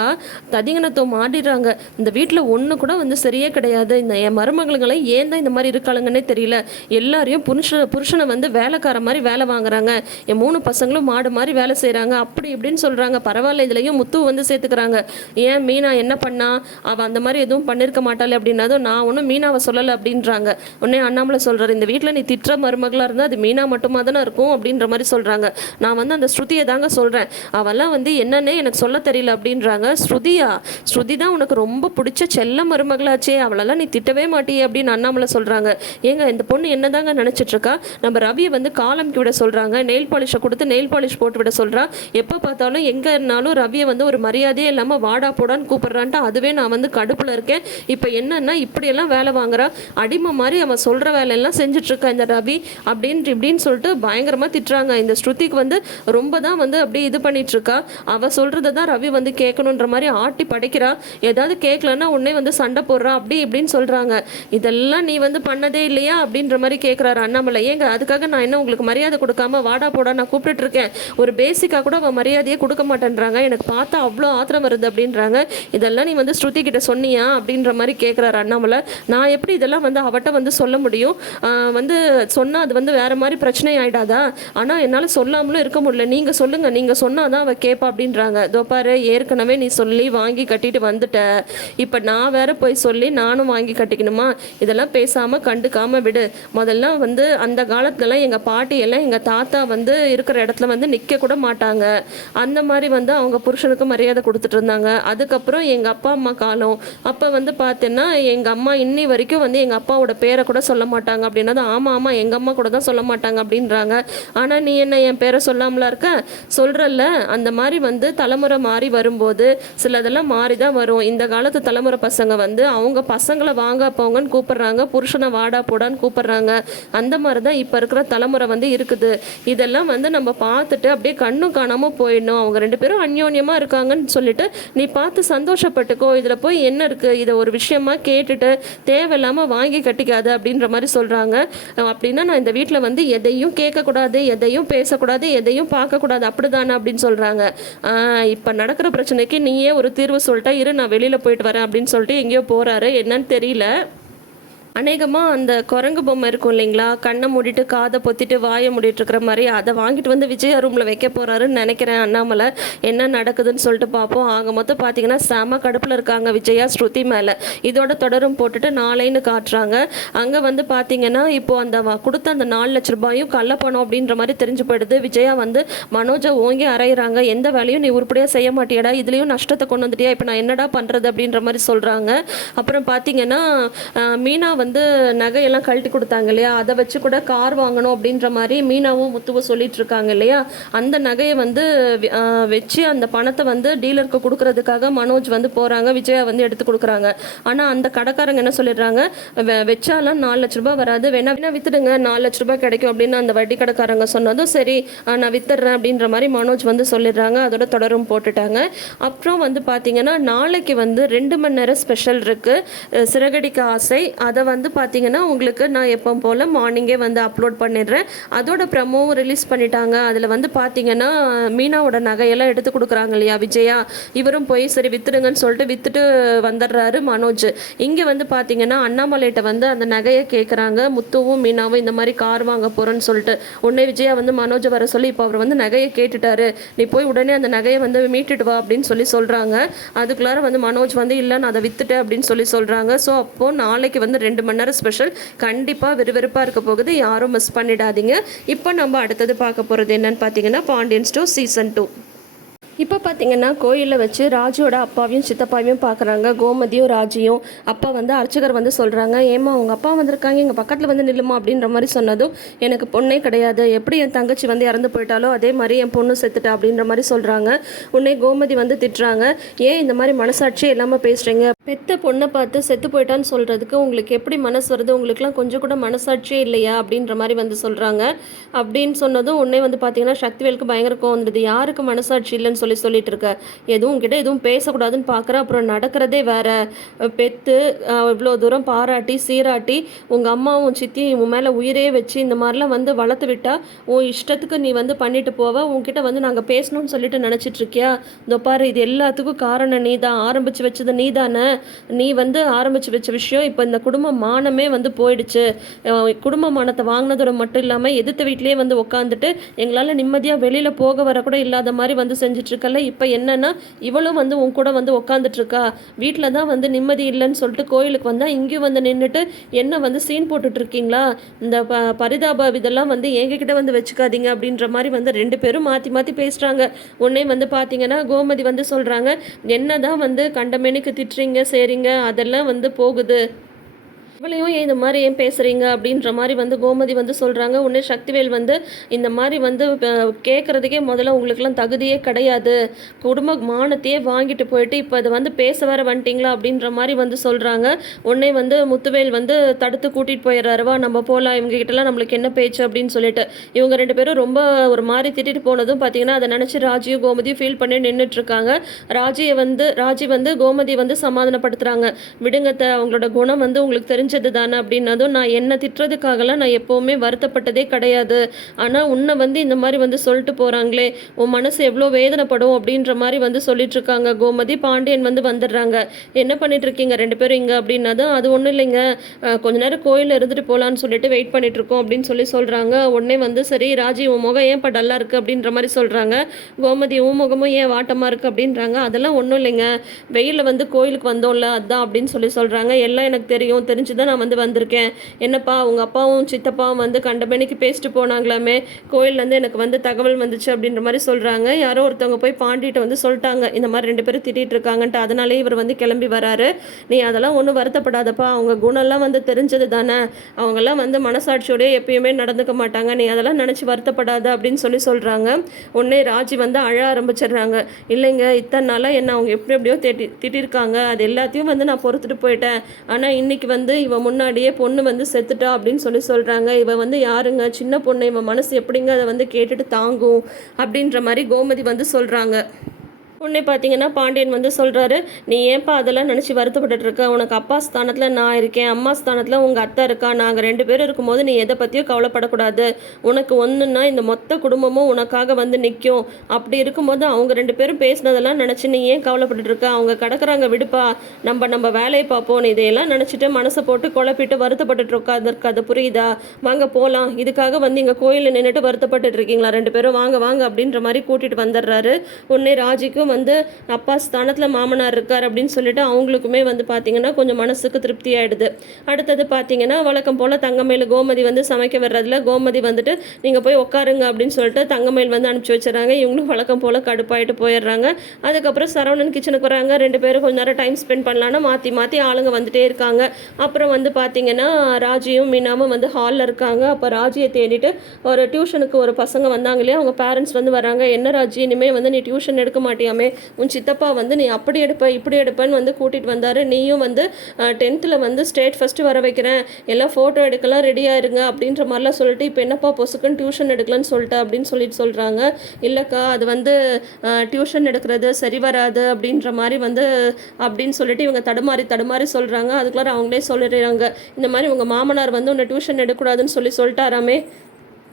ததிங்கனத்தோ மாடிடுறாங்க. இந்த வீட்டில் ஒன்று கூட வந்து சரியே கிடையாது, இந்த என் மருமகளுங்களை ஏன் தான் இந்த மாதிரி இருக்காளுங்கன்னே தெரியல, எல்லாரையும் புருஷனை வந்து வேலைக்கார மாதிரி வேலை வாங்குறாங்க, என் 3 பசங்களும் மாடு மாதிரி வேலை செய்கிறாங்க அப்படி இப்படின்னு சொல்கிறாங்க. பரவாயில்ல இதுலையும் முத்து வந்து சேர்த்துக்கிறாங்க. ஏன் மீனா என்ன பண்ணா, அவள் அந்த மாதிரி எதுவும் பண்ணியிருக்க மாட்டாள் அப்படின்னதும் நான் ஒன்றும் மீனாவை சொல்லலை அப்படின்றாங்க. உடனே அண்ணாமலை சொல்கிறார், இந்த வீட்டில் நீ திட்டுற மருமகளாக இருந்தால் அது மீனா மட்டுமா தானே இருக்கும் அப்படின்ற மாதிரி சொல்கிறாங்க. நான் வந்து அந்த ஸ்ருதியை தாங்க சொல்கிறேன், அவெல்லாம் வந்து என்னன்னே எனக்கு சொல்ல தெரியல அப்படின்றாங்க. ஸ்ருதியா, ஸ்ருதி தான் உனக்கு ரொம்ப பிடிச்ச செல்ல மருமகளாச்சே, அவளெல்லாம் நீ திட்டவே மாட்டியே அப்படின்னு அண்ணாமலை சொல்கிறாங்க. ஏங்க இந்த பொண்ணு என்னதாங்க நினச்சிட்டு இருக்கா, நம்ம ரவியை வந்து காலம்க்கு விட சொல்கிறாங்க, நெயில் பாலிஷை கொடுத்து நெயில் பாலிஷ் போட்டு விட சொல்கிறா, எப்போ பார்த்தாலும் எங்கே இருந்தாலும் ரவியை வந்து ஒரு மரியாதையே இல்லாமல் வாடா போடான்னு கூப்பிட்றான்ட்டு அதுவே நான் வந்து கடுப்பில் இருக்கேன். இப்போ என்னன்னா இப்படியெல்லாம் வேலை வாங்குறா, அடிமை மாதிரி அவன் சொல்கிற வேலையெல்லாம் செஞ்சிட்ருக்கா இந்த ரவி இப்படின்னு சொல்லிட்டு பயங்கரமாக திட்டுறாங்க. இந்த ஸ்ருதிக்கு வந்து ரொம்ப தான் வந்து அப்படியே இது பண்ணிகிட்ருக்கா, அவள் சொல்கிறத தான் ரவி வந்து கேட்கணுன்ற மாதிரி ஆட்டி படைக்கிறா, ஏதாவது கேட்கலன்னா உடனே வந்து சண்டை போடுறா அப்படி இப்படின்னு சொல்கிறாங்க. இதெல்லாம் நீ வந்து பண்ணதே இல்லையா அப்படின்ற மாதிரி கேட்குறாரு அண்ணாமலை. ஏங்க அதுக்காக நான் என்ன உங்களுக்கு மரியாதை கொடுக்காம வாடா போடா நான் கூப்பிட்டு இருக்கேன், ஒரு பேசிக்காக கூட அவன் மரியாதையே கொடுக்க மாட்டேன்றாங்க, எனக்கு பார்த்தா அவ்வளோ ஆத்திரம் வருது அப்படின்றாங்க. இதெல்லாம் நீ வந்து ஸ்ருதி கிட்ட சொன்னியா அப்படின்ற மாதிரி கேட்குறாரு அண்ணாமலை. நான் எப்படி இதெல்லாம் வந்து அவட்ட வந்து சொல்ல முடியும், வந்து சொன்னால் அது வந்து வேறு மாதிரி பிரச்சனை ஆகிடாதா, ஆனால் என்னால் சொல்லாமலும் இருக்க முடியல, நீங்கள் சொல்லுங்கள், நீங்கள் சொன்னால் தான் அவள் கேட்பா அப்படின்றாங்க. இதோ பாரு ஏற்கனவே நீ சொல்லி வாங்கி கட்டிட்டு வந்துட்ட, இப்போ நான் வேற போய் சொல்லி நானும் வாங்கி கட்டிக்கணுமா, இதெல்லாம் பேசாமல் கண்டுக்காமல் விடு, முதல்ல வந்து அந்த காலத்துலலாம் எங்கள் பாட்டியெல்லாம் எங்கள் தாத்தா வந்து இருக்கிற இடத்துல வந்து நிற்க கூட மாட்டாங்க. அந்த மாதிரி வந்து அவங்க புருஷனுக்கு மரியாதை கொடுத்துட்டு இருந்தாங்க. அதுக்கப்புறம் எங்கள் அப்பா அம்மா காலம் அப்போ வந்து பார்த்தீங்கன்னா எங்கள் அம்மா இன்னி வரைக்கும் வந்து எங்கள் அப்பாவோட பேரை கூட சொல்ல மாட்டாங்க. அப்படின்னா ஆமாம் ஆமாம் எங்கள் அம்மா கூட தான் சொல்ல மாட்டாங்க அப்படின்றாங்க. ஆனால் நீ என்ன என் பேரை சொல்லாமலா இருக்க சொல்கிறல்ல. அந்த மாதிரி வந்து தலைமுறை மாறி வரும்போது சிலதெல்லாம் மாறி தான் வரும். இந்த காலத்து தலைமுறை பசங்க வந்து அவங்க பசங்களை வாங்க போங்கன்னு கூப்பிடுறாங்க, புருஷனை வாடா போடான்னு கூப்பிடுறாங்க. அந்த மாதிரி தான் இப்போ இருக்கிற தலைமுறை வந்து இருக்குது. இதெல்லாம் வந்து நம்ம பார்த்துட்டு அப்படியே கண்ணும் காணாமல் போயிடணும். அவங்க ரெண்டு பேரும் அந்யோன்யமாக இருக்காங்கன்னு சொல்லிட்டு நீ பார்த்து சந்தோஷப்பட்டுக்கோ. இதில் போய் என்ன இருக்குது, இதை ஒரு விஷயமா கேட்டுட்டு தேவையில்லாமல் வாங்கி கட்டிக்காது அப்படின்ற மாதிரி சொல்கிறாங்க. அப்படின்னா நான் இந்த வீட்டில் வந்து எதையும் கேட்கக்கூடாது, எதையும் பேசக்கூடாது, எதையும் பார்க்கக்கூடாது அப்படிதானே அப்படின்னு சொல்கிறாங்க. இப்போ நடக்கிற பிரச்சனைக்கு நீயே ஒரு தீர்வு சொல்லிட்டா இரு நான் வெளியில் போயிட்டு வரேன் அப்படின்னு சொல்லிட்டு எங்கேயோ போகிறாரு. என்னன்னு தெரியல. அநேகமாக அந்த குரங்கு பொம்மை இருக்கும் இல்லைங்களா, கண்ணை மூடிட்டு காதை பொத்திட்டு வாயை மூடிட்டு இருக்கிற மாதிரி அதை வாங்கிட்டு வந்து விஜயா ரூமில் வைக்க போகிறாருன்னு நினைக்கிறேன் அண்ணாமலை. என்ன நடக்குதுன்னு சொல்லிட்டு பார்ப்போம். ஆக மொத்தம் பார்த்தீங்கன்னா செம கடுப்பில் இருக்காங்க விஜயா ஸ்ருதி மேலே. இதோட தொடரும் போட்டுட்டு நாளைன்னு காட்டுறாங்க. அங்கே வந்து பார்த்தீங்கன்னா இப்போது அந்த கொடுத்த அந்த 4 லட்ச ரூபாயும் கள்ளப்பணம் அப்படின்ற மாதிரி தெரிஞ்சு போயிடுது. விஜயா வந்து மனோஜை ஓங்கி அரைகிறாங்க. எந்த வேலையும் நீ உருப்படியாக செய்ய மாட்டியடா, இதுலேயும் நஷ்டத்தை கொண்டு வந்துட்டியா, இப்போ நான் என்னடா பண்ணுறது அப்படின்ற மாதிரி சொல்கிறாங்க. அப்புறம் பார்த்தீங்கன்னா மீனா வந்து நகையெல்லாம் கழட்டி கொடுத்தாங்க இல்லையா, அதை வச்சு கூட கார் வாங்கணும் அப்படின்ற மாதிரி மீனாவும் முத்துவும் சொல்லிட்டு இருக்காங்க இல்லையா. அந்த நகையை வந்து வச்சு அந்த பணத்தை வந்து டீலருக்கு கொடுக்கறதுக்காக மனோஜ் வந்து போகிறாங்க. விஜயா வந்து எடுத்து கொடுக்குறாங்க. ஆனால் அந்த கடைக்காரங்க என்ன சொல்லிடுறாங்க, வச்சாலாம் 4 லட்ச ரூபாய் வராது, வேணா வித்துடுங்க 4 லட்ச ரூபாய் கிடைக்கும் அப்படின்னு அந்த வட்டி கடைக்காரங்க சொன்னதும் சரி நான் வித்துடுறேன் அப்படின்ற மாதிரி மனோஜ் வந்து சொல்லிடுறாங்க. அதோட தொடரும் போட்டுட்டாங்க. அப்புறம் வந்து பார்த்தீங்கன்னா நாளைக்கு வந்து 2 மணி நேரம் ஸ்பெஷல் இருக்குது சிறகடிக்க ஆசை. அதை வந்து பார்த்தீங்கன்னா உங்களுக்கு நான் எப்போ போல் மார்னிங்கே வந்து அப்லோட் பண்ணிடுறேன். அதோட ப்ரமோவும் ரிலீஸ் பண்ணிட்டாங்க. அதில் வந்து பார்த்தீங்கன்னா மீனாவோட நகையெல்லாம் எடுத்து கொடுக்குறாங்க இல்லையா விஜயா, இவரும் போய் சரி வித்துடுங்கன்னு சொல்லிட்டு வித்துட்டு வந்துடுறாரு மனோஜ். இங்கே வந்து பார்த்தீங்கன்னா அண்ணாமலைகிட்ட வந்து அந்த நகையை கேட்குறாங்க முத்துவும் மீனாவும், இந்த மாதிரி கார் வாங்க போகிறேன்னு சொல்லிட்டு. உடனே விஜயா வந்து மனோஜை வர சொல்லி இப்போ அவர் வந்து நகையை கேட்டுட்டாரு, நீ போய் உடனே அந்த நகையை வந்து மீட்டுட்டு வா அப்படின்னு சொல்கிறாங்க. அதுக்குள்ளார வந்து மனோஜ் வந்து இல்லை நான் அதை வித்துட்டேன் அப்படின்னு சொல்கிறாங்க. ஸோ அப்போது நாளைக்கு வந்து 2 மணி நேரம் ஸ்பெஷல் கண்டிப்பாக விறுவிறுப்பாக இருக்க போகுது, யாரும் மிஸ் பண்ணிடாதீங்க. இப்போ நம்ம அடுத்தது பார்க்க போகிறது என்னன்னு பார்த்தீங்கன்னா பாண்டியன் ஸ்டோர் சீசன் 2. இப்போ பார்த்தீங்கன்னா கோயிலில் வச்சு ராஜுவோட அப்பாவையும் சித்தப்பாவையும் பார்க்குறாங்க. கோமதியும் ராஜியும். அப்பா வந்து அர்ச்சகர் வந்து சொல்கிறாங்க, ஏமா அவங்க அப்பா வந்திருக்காங்க, எங்கள் பக்கத்தில் வந்து நில்லுமா அப்படின்ற மாதிரி சொன்னதும் எனக்கு பொண்ணே கிடையாது, எப்படி என் தங்கச்சி வந்து இறந்து போயிட்டாலோ அதே மாதிரி என் பொண்ணு செத்துட்டா அப்படின்ற மாதிரி சொல்கிறாங்க. உடனே கோமதி வந்து திட்டுறாங்க, ஏன் இந்த மாதிரி மனசாட்சி இல்லாமல் பேசுகிறீங்க, பெத்த பொண்ணை பார்த்து செத்து போயிட்டான்னு சொல்கிறதுக்கு உங்களுக்கு எப்படி மனசு வருது, உங்களுக்குலாம் கொஞ்சம் கூட மனசாட்சியே இல்லையா அப்படின்ற மாதிரி வந்து சொல்கிறாங்க. அப்படின்னு சொன்னதும் உடனே வந்து பார்த்தீங்கன்னா சக்திவேலுக்கு பயங்கர கோவம் வந்துடுது. யாருக்கு மனசாட்சி இல்லைன்னு சொல்லிட்டு இருக்க, எதுவும் கிட்ட எதுவும் பேசக்கூடாதுன்னு பார்க்குற, அப்புறம் நடக்கிறதே வேற. பெத்து இவ்வளோ தூரம் பாராட்டி சீராட்டி உங்கள் அம்மாவும் சித்தி உன் மேலே உயிரே வச்சு இந்த மாதிரிலாம் வந்து வளர்த்து விட்டா உன் இஷ்டத்துக்கு நீ வந்து பண்ணிட்டு போவ, உன்கிட்ட வந்து நாங்கள் பேசணும்னு சொல்லிட்டு நினச்சிட்டு இருக்கியா, இதோ பாரு இது எல்லாத்துக்கும் காரணம் நீ தான், ஆரம்பித்து வச்சது நீ தானே, நீ வந்து ஆரம்பித்து வச்ச விஷயம் இப்போ இந்த குடும்ப மானமே வந்து போயிடுச்சு, குடும்ப மானத்தை வாங்கினதோட மட்டும் இல்லாமல் எதிர்த்த வீட்லேயே வந்து உட்காந்துட்டு எங்களால் நிம்மதியாக வெளியில் போக வர கூட இல்லாத மாதிரி வந்து செஞ்சுட்டு இருக்கல. இப்போ என்னன்னா இவளும் வந்து உன் கூட வந்து உட்காந்துட்டு இருக்கா, வீட்டில் தான் வந்து நிம்மதி இல்லைன்னு சொல்லிட்டு கோயிலுக்கு வந்தால் இங்கேயும் வந்து நின்றுட்டு என்ன வந்து சீன் போட்டுட்டு இருக்கீங்களா, இந்த பரிதாப இதெல்லாம் வந்து எங்ககிட்ட வந்து வச்சுக்காதீங்க அப்படின்ற மாதிரி வந்து 2 பேரும் மாற்றி மாற்றி பேசுகிறாங்க. உடனே வந்து பார்த்தீங்கன்னா கோமதி வந்து சொல்கிறாங்க, என்ன தான் வந்து கண்டமேனிக்கு திட்டுறீங்க சரிங்க அதெல்லாம் வந்து போகுது, இவளையும் ஏன் இந்த மாதிரி ஏன் பேசுகிறீங்க அப்படின்ற மாதிரி வந்து கோமதி வந்து சொல்கிறாங்க. உடனே சக்திவேல் வந்து இந்த மாதிரி வந்து கேட்குறதுக்கே முதல்ல உங்களுக்குலாம் தகுதியே கிடையாது, குடும்ப மானத்தையே வாங்கிட்டு போயிட்டு இப்போ அதை வந்து பேச வர வந்துட்டிங்களா அப்படின்ற மாதிரி வந்து சொல்கிறாங்க. உடனே வந்து முத்துவேல் வந்து தடுத்து கூட்டிகிட்டு போயிடுறாருவா நம்ம போகலாம், இவங்ககிட்டலாம் நம்மளுக்கு என்ன பேச்சு அப்படின்னு சொல்லிட்டு. இவங்க 2 பேரும் ரொம்ப ஒரு மாதிரி திட்டிட்டு போனதும் பார்த்தீங்கன்னா அதை நினச்சி ராஜியும் கோமதியும் ஃபீல் பண்ணி நின்றுட்டுருக்காங்க. ராஜி வந்து கோமதி வந்து சமாதானப்படுத்துகிறாங்க, விடுங்கத்த அவங்களோட குணம் வந்து உங்களுக்கு தெரிஞ்சது தானே அப்படின்னதும், நான் என்ன திட்டுறதுக்காகலாம் நான் எப்போவுமே வருத்தப்பட்டதே கிடையாது, ஆனால் உன்னை வந்து இந்த மாதிரி வந்து சொல்லிட்டு போகிறாங்களே உன் மனசு எவ்வளோ வேதனைப்படும் அப்படின்ற மாதிரி வந்து சொல்லிட்டு இருக்காங்க கோமதி. பாண்டியன் வந்து வந்துடுறாங்க, என்ன பண்ணிட்டு இருக்கீங்க 2 பேரும் இங்கே அப்படின்னதும், அது ஒன்றும் இல்லைங்க கொஞ்ச நேரம் கோயிலில் இருந்துட்டு போகலான்னு சொல்லிட்டு வெயிட் பண்ணிட்டு இருக்கோம் அப்படின்னு சொல்கிறாங்க. உடனே வந்து சரி ராஜி உன் முகம் ஏன் இப்போ டல்லாக இருக்குது அப்படின்ற மாதிரி சொல்கிறாங்க. கோமதி உன் முகமும் ஏன் வாட்டமாக இருக்குது அப்படின்றாங்க. அதெல்லாம் ஒன்றும் இல்லைங்க, வெயிலில் வந்து கோயிலுக்கு வந்தோம்ல அதான் அப்படின்னு சொல்கிறாங்க. எல்லாம் எனக்கு தெரியும், தெரிஞ்சு தான் நான் வந்து வந்திருக்கேன். என்னப்பா உங்கள் அப்பாவும் சித்தப்பாவும் வந்து கண்டமேனிக்கு பேசிட்டு போனாங்களாமே, கோயிலேருந்து எனக்கு வந்து தகவல் வந்துச்சு அப்படின்ற மாதிரி சொல்கிறாங்க. யாரோ ஒருத்தவங்க போய் பாண்டிகிட்ட வந்து சொல்லிட்டாங்க, இந்த மாதிரி 2 பேரும் திட்டிகிட்டு இருக்காங்கன்ட்டு. அதனாலே இவர் வந்து கிளம்பி வராரு. நீ அதெல்லாம் ஒன்றும் வருத்தப்படாதப்பா, அவங்க குணம்லாம் வந்து தெரிஞ்சது தானே, அவங்கெல்லாம் வந்து மனசாட்சியோடய எப்பயுமே நடந்துக்க மாட்டாங்க, நீ அதெல்லாம் நினச்சி வருத்தப்படாத அப்படின்னு சொல்கிறாங்க. உடனே ராஜி வந்து அழ ஆரம்பிச்சிடுறாங்க. இல்லைங்க, இத்தனை நாளாக என்ன அவங்க எப்படி எப்படியோ திட்டிருக்காங்க, அது எல்லாத்தையும் வந்து நான் பொறுத்துட்டு போயிட்டேன். ஆனால் இன்னைக்கு வந்து இவன் முன்னாடியே பொண்ணு வந்து செத்துட்டா அப்படின்னு சொல்கிறாங்க. இவன் வந்து யாருங்க, சின்ன பொண்ணு, இவன் மனசு எப்படிங்க அதை வந்து கேட்டுட்டு தாங்கும் அப்படின்ற மாதிரி கோமதி வந்து சொல்கிறாங்க. உடனே பார்த்தீங்கன்னா பாண்டியன் வந்து சொல்கிறாரு, நீ ஏன்ப்பா அதெல்லாம் நினச்சி வருத்தப்பட்டுட்டு இருக்க, உனக்கு அப்பா ஸ்தானத்தில் நான் இருக்கேன், அம்மா ஸ்தானத்தில் உங்கள் அத்தை இருக்கா, நாங்கள் 2 பேரும் இருக்கும்போது நீ எதை பற்றியும் கவலைப்படக்கூடாது. உனக்கு ஒன்றுன்னா இந்த மொத்த குடும்பமும் உனக்காக வந்து நிற்கும். அப்படி இருக்கும்போது அவங்க 2 பேரும் பேசினதெல்லாம் நினச்சி நீ ஏன் கவலைப்பட்டுட்டு இருக்க, அவங்க கிடக்குறாங்க, விடுப்பா, நம்ம வேலையை பார்ப்போம். நீ இதையெல்லாம் நினச்சிட்டு மனசை போட்டு குழப்பிட்டு வருத்தப்பட்டுட்டு இருக்காது, புரியுதா? வாங்க போகலாம், இதுக்காக வந்து இங்கே கோயிலில் நின்றுட்டு வருத்தப்பட்டுட்டு இருக்கீங்களா 2 பேரும், வாங்க வாங்க அப்படின்ற மாதிரி கூட்டிகிட்டு வந்துடுறாரு. உடனே ராஜிக்கும் வந்து அப்பா ஸ்தானத்தில் மாமனார் இருக்கார் அப்படின்னு சொல்லிட்டு அவங்களுக்குமே வந்து பார்த்தீங்கன்னா கொஞ்சம் மனசுக்கு திருப்தி ஆகிடுது. அடுத்தது பார்த்தீங்கன்னா வழக்கம் போல் தங்கமயில் கோமதி வந்து சமைக்க வர்றதுல கோமதி வந்துட்டு நீங்கள் போய் உட்காருங்க அப்படின்னு சொல்லிட்டு தங்கமயில் வந்து அனுப்பிச்சி வச்சுறாங்க. இவங்களும் வழக்கம் போல் கடுப்பாயிட்டு போயிடுறாங்க. அதுக்கப்புறம் சரவணன் கிச்சனுக்கு வராங்க. 2 பேரும் கொஞ்ச நேரம் டைம் ஸ்பெண்ட் பண்ணலான்னா மாற்றி மாற்றி ஆளுங்க வந்துட்டே இருக்காங்க. அப்புறம் வந்து பார்த்தீங்கன்னா ராஜியும் மீனாவும் வந்து ஹாலில் இருக்காங்க. அப்போ ராஜியை தேடிட்டு ஒரு டியூஷனுக்கு ஒரு பசங்க வந்தாங்க இல்லையா, அவங்க பேரண்ட்ஸ் வந்து வராங்க. என்ன ராஜி, இனிமேல் வந்து நீ டியூஷன் எடுக்க மாட்டியாமே, உன் சித்தப்பா வந்து நீ அப்படி எடுப்ப இப்படி எடுப்பேன்னு வந்து கூட்டிகிட்டு வந்தார், நீயும் வந்து 10th வந்து ஸ்டேட் ஃபஸ்ட்டு வர வைக்கிறேன், எல்லாம் ஃபோட்டோ எடுக்கலாம் ரெடியாக இருங்க அப்படின்ற மாதிரிலாம் சொல்லிட்டு இப்போ என்னப்பா பொசுக்குன்னு டியூஷன் எடுக்கலான்னு சொல்லிட்டு அப்படின்னு சொல்கிறாங்க. இல்லைக்கா, அது வந்து டியூஷன் எடுக்கிறது சரி வராது அப்படின்ற மாதிரி வந்து அப்படின்னு சொல்லிட்டு இவங்க தடுமாறி சொல்கிறாங்க. அதுக்குள்ளார அவங்களே சொல்லிடுறாங்க, இந்த மாதிரி உங்கள் மாமனார் வந்து உன்னை டியூஷன் எடுக்கக்கூடாதுன்னு சொல்லிட்டாராமே,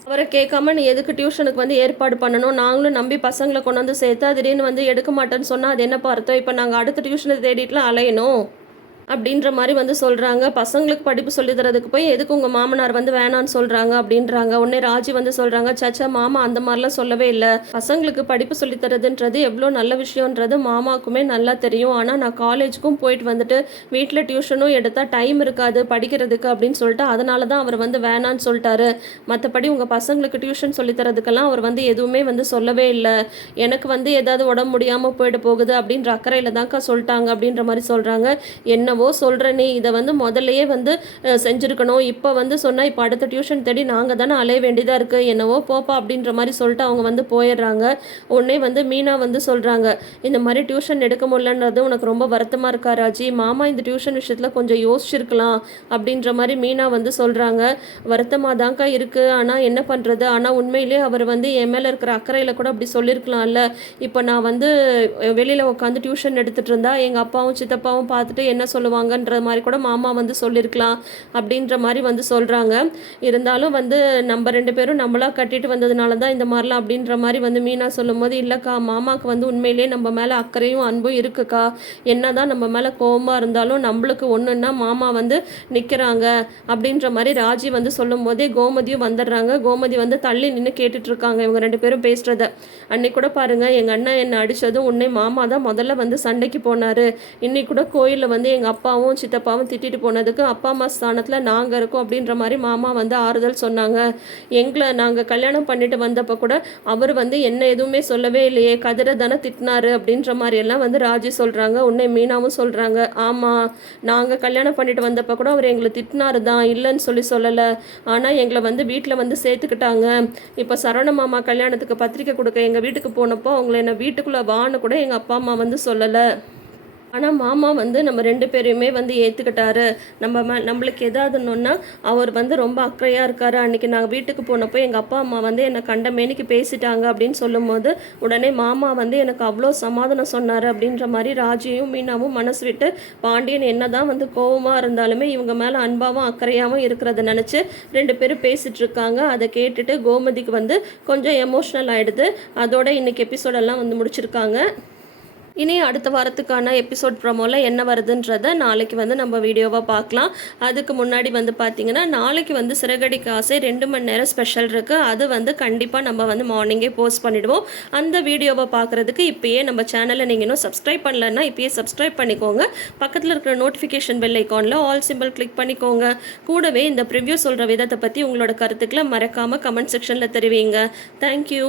அவரை கேட்காம நீ எதுக்கு டியூஷனுக்கு வந்து ஏற்பாடு பண்ணணும், நாங்களும் நம்பி பசங்களை கொண்டு வந்து சேர்த்தா திடீர்னு வந்து எடுக்க மாட்டேன்னு சொன்னால் அது என்னப்பா அர்த்தம், இப்போ நாங்கள் அடுத்த டியூஷனை தேடிட்டுலாம் அலையணும் அப்படின்ற மாதிரி வந்து சொல்கிறாங்க. பசங்களுக்கு படிப்பு சொல்லி தரதுக்கு போய் எதுக்கு உங்கள் மாமனார் வந்து வேணான்னு சொல்கிறாங்க அப்படின்றாங்க. உடனே ராஜி வந்து சொல்கிறாங்க, சச்சா மாமா அந்த மாதிரிலாம் சொல்லவே இல்லை, பசங்களுக்கு படிப்பு சொல்லி தரதுன்றது எவ்வளோ நல்ல விஷயன்றது மாமாவுக்குமே நல்லா தெரியும். ஆனால் நான் காலேஜுக்கும் போயிட்டு வந்துட்டு வீட்டில் டியூஷனும் எடுத்தால் டைம் இருக்காது படிக்கிறதுக்கு அப்படின்னு சொல்லிட்டு அதனால தான் அவர் வந்து வேணான்னு சொல்லிட்டாரு. மற்றபடி உங்கள் பசங்களுக்கு டியூஷன் சொல்லி தரதுக்கெல்லாம் அவர் வந்து எதுவுமே வந்து சொல்லவே இல்லை. எனக்கு வந்து ஏதாவது உடம்பு முடியாமல் போயிட்டு போகுது அப்படின்ற அக்கறையில் தான்க்கா சொல்லிட்டாங்க அப்படின்ற மாதிரி சொல்கிறாங்க. என்னவோ சொல்கிற, நீ இதை வந்து முதல்லையே வந்து செஞ்சுருக்கணும், இப்போ வந்து சொன்னால் இப்போ அடுத்த டியூஷன் தேடி நாங்கள் தானே அலைய வேண்டியதாக இருக்குது, என்னவோ போப்பா அப்படின்ற மாதிரி சொல்லிட்டு அவங்க வந்து போயிடுறாங்க. உடனே வந்து மீனா வந்து சொல்கிறாங்க, இந்த மாதிரி டியூஷன் எடுக்க முடியலன்றது உனக்கு ரொம்ப வருத்தமாக இருக்கா ராஜி, மாமா இந்த டியூஷன் விஷயத்தில் கொஞ்சம் யோசிச்சிருக்கலாம் அப்படின்ற மாதிரி மீனா வந்து சொல்கிறாங்க. வருத்தமாக தான்க்கா இருக்குது, ஆனால் என்ன பண்ணுறது, ஆனால் உண்மையிலே அவர் வந்து என் மேலே இருக்கிற அக்கறையில் கூட அப்படி சொல்லியிருக்கலாம்ல, இப்போ நான் வந்து வெளியில் உட்காந்து டியூஷன் எடுத்துகிட்டு இருந்தா எங்கள் அப்பாவும் சித்தப்பாவும் பார்த்துட்டு என்ன சொல்லுவாங்கன்ற மாதிரி கூட மாமா வந்து சொல்லியிருக்கலாம் அப்படின்ற மாதிரி வந்து சொல்கிறாங்க. இருந்தாலும் வந்து நம்ம 2 பேரும் நம்மளாக கட்டிட்டு வந்ததுனால தான் இந்த மாதிரிலாம் அப்படின்ற மாதிரி வந்து மீனா சொல்லும் போது, இல்லைக்கா மாமாவுக்கு வந்து உண்மையிலே நம்ம மேலே அக்கறையும் அன்பும் இருக்குக்கா, என்ன தான் நம்ம மேலே கோபமாக இருந்தாலும் நம்மளுக்கு ஒன்றுன்னா மாமா வந்து நிற்கிறாங்க அப்படின்ற மாதிரி ராஜி வந்து சொல்லும் போதே கோமதியும் வந்துடுறாங்க. கோமதி வந்து தள்ளி நின்று கேட்டுட்ருக்காங்க இவங்க 2 பேரும் பேசுகிறத. அன்னைக்கு கூட பாருங்கள், எங்கள் அண்ணன் என்னை அடித்ததும் உன்னை மாமா தான் முதல்ல வந்து சண்டைக்கு போனார், இன்னைக்கு கூட கோயிலில் வந்து எங்கள் அப்பாவும் சித்தப்பாவும் திட்டிட்டு போனதுக்கு அப்பா அம்மா ஸ்தானத்தில் நாங்கள் இருக்கோம் அப்படின்ற மாதிரி மாமா வந்து ஆறுதல் சொன்னாங்க. எங்களை நாங்கள் கல்யாணம் பண்ணிட்டு வந்தப்போ கூட அவர் வந்து என்ன எதுவுமே சொல்லவே இல்லையே, கதிரை தானே திட்டினாரு அப்படின்ற மாதிரி எல்லாம் வந்து ராஜி சொல்கிறாங்க. உன்னை மீனாவும் சொல்கிறாங்க, ஆமாம் நாங்கள் கல்யாணம் பண்ணிட்டு வந்தப்போ கூட அவர் எங்களை திட்டினாரு தான், இல்லைன்னு சொல்லலை, ஆனால் எங்களை வந்து வீட்டில் வந்து சேர்த்துக்கிட்டாங்க. இப்போ சரவண மாமா கல்யாணத்துக்கு பத்திரிக்கை கொடுக்க எங்கள் வீட்டுக்கு போனப்போ அவங்கள என்ன வீட்டுக்குள்ளே வான்னு கூட எங்கள் அப்பா அம்மா வந்து சொல்லலை. ஆனால் மாமா வந்து நம்ம 2 பேரையுமே வந்து ஏற்றுக்கிட்டாரு. நம்மளுக்கு எதாவதுன்னா அவர் வந்து ரொம்ப அக்கறையாக இருக்காரு. அன்றைக்கி நாங்கள் வீட்டுக்கு போனப்போ எங்கள் அப்பா அம்மா வந்து என்னை கண்டமேனிக்கு பேசிட்டாங்க அப்படின்னு சொல்லும்போது உடனே மாமா வந்து எனக்கு அவ்வளோ சமாதானம் சொன்னார் அப்படின்ற மாதிரி ராஜியும் மீனாவும் மனசு விட்டு பாண்டியன் என்ன தான் வந்து கோபமாக இருந்தாலுமே இவங்க மேலே அன்பாகவும் அக்கறையாகவும் இருக்கிறத நினச்சி 2 பேரும் பேசிகிட்டு இருக்காங்க. அதை கேட்டுட்டு கோமதிக்கு வந்து கொஞ்சம் எமோஷ்னல் ஆகிடுது. அதோட இன்றைக்கி எபிசோடெல்லாம் வந்து முடிச்சிருக்காங்க. இனி அடுத்த வாரத்துக்கான எபிசோட் ப்ரோமோவில் என்ன வருதுன்றதை நாளைக்கு வந்து நம்ம வீடியோவாக பார்க்கலாம். அதுக்கு முன்னாடி வந்து பார்த்திங்கன்னா நாளைக்கு வந்து சிறகடிக்க ஆசை 2 மணி நேரம் ஸ்பெஷல் இருக்குது. அது வந்து கண்டிப்பாக நம்ம வந்து மார்னிங்கே போஸ்ட் பண்ணிவிடுவோம். அந்த வீடியோவை பார்க்குறதுக்கு இப்போயே நம்ம சேனலை நீங்கள் இன்னும் சப்ஸ்கிரைப் பண்ணலன்னா இப்போயே சப்ஸ்கிரைப் பண்ணிக்கோங்க. பக்கத்தில் இருக்கிற நோட்டிஃபிகேஷன் பெல் ஐக்கானில் ஆல் சிம்பிள் கிளிக் பண்ணிக்கோங்க. கூடவே இந்த ப்ரிவ்யூ சொல்கிற விதத்தை பற்றி உங்களோட கருத்துக்களை மறக்காமல் கமெண்ட் செக்ஷனில் தெரிவிங்க. தேங்க்யூ.